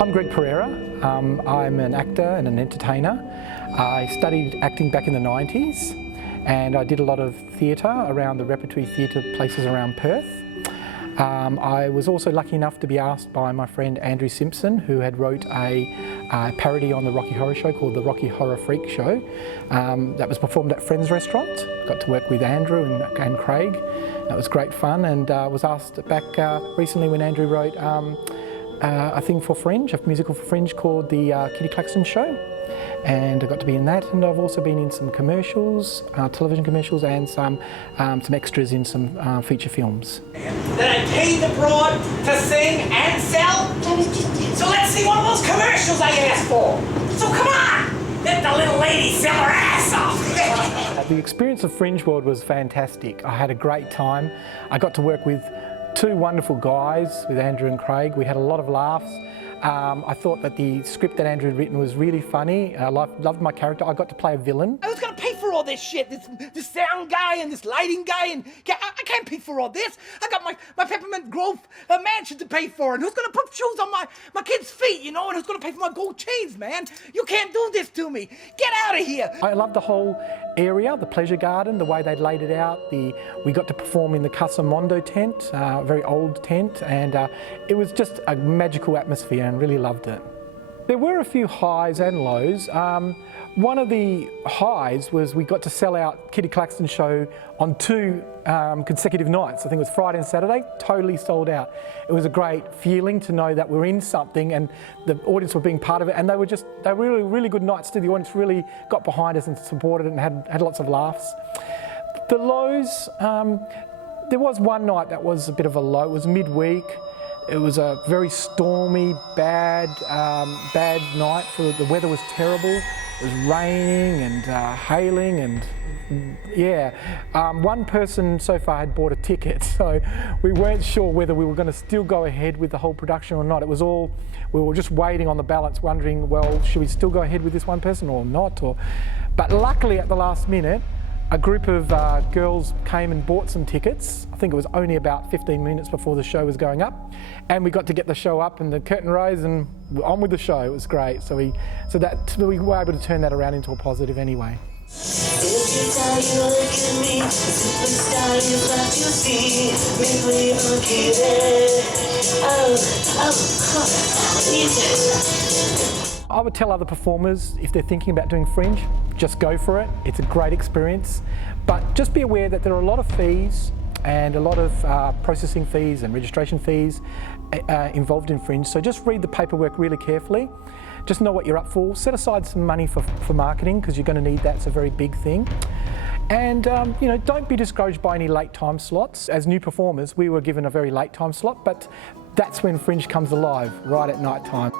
I'm Pereira. I'm an actor and an entertainer. I studied acting back in the 90s and I did a lot of theatre around the repertory theatre places around Perth. I was also lucky enough to be asked by my friend Andrew Simpson, who had wrote a parody on the Rocky Horror Show called the Rocky Horror Freak Show that was performed at Friends Restaurant. Got to work with Andrew and Craig. That was great fun, and was asked back recently when Andrew wrote a thing for Fringe, a musical for Fringe called the Kitty Klaxton Show, and I got to be in that. And I've also been in some commercials, television commercials, and some extras in some feature films. That I paid the broad to sing and sell? So let's see one of those commercials I asked for. So come on, let the little lady sell her ass off. The experience of Fringe World was fantastic. I had a great time. I got to work with two wonderful guys, with Andrew and Craig. We had a lot of laughs. I thought that the script that Andrew had written was really funny. I loved my character. I got to play a villain. I was gonna pay for all this shit, this sound guy and this lighting guy, and I can't pay for all this. I got my Peppermint Grove mansion to pay for, and who's gonna put shoes on my kids' feet, you know, and who's gonna pay for my gold chains, man? You can't do this to me. Get out of here. I loved the whole area, the pleasure garden, the way they'd laid it out. We got to perform in the Casa Mondo tent, a very old tent, and it was just a magical atmosphere, and really loved it. There were a few highs and lows. One of the highs was we got to sell out Kitty Klaxton Show on two consecutive nights. I think it was Friday and Saturday, totally sold out. It was a great feeling to know that we're in something and the audience were being part of it, and they were really, really good nights too. The audience really got behind us and supported it and had lots of laughs. The lows, there was one night that was a bit of a low. It was midweek. It was a very stormy, bad night. The weather was terrible. It was raining and hailing, and yeah. One person so far had bought a ticket, so we weren't sure whether we were going to still go ahead with the whole production or not. It was all, we were just waiting on the balance, wondering, well, should we still go ahead with this one person or not? But luckily at the last minute, a group of girls came and bought some tickets. I think it was only about 15 minutes before the show was going up, and we got to get the show up and the curtain rose and on with the show. It was great. So we were able to turn that around into a positive anyway. I would tell other performers, if they're thinking about doing Fringe, just go for it. It's a great experience. But just be aware that there are a lot of fees and a lot of processing fees and registration fees involved in Fringe. So just read the paperwork really carefully. Just know what you're up for. Set aside some money for marketing, because you're going to need that. It's a very big thing. And you know, don't be discouraged by any late time slots. As new performers, we were given a very late time slot, but that's when Fringe comes alive, right at night time.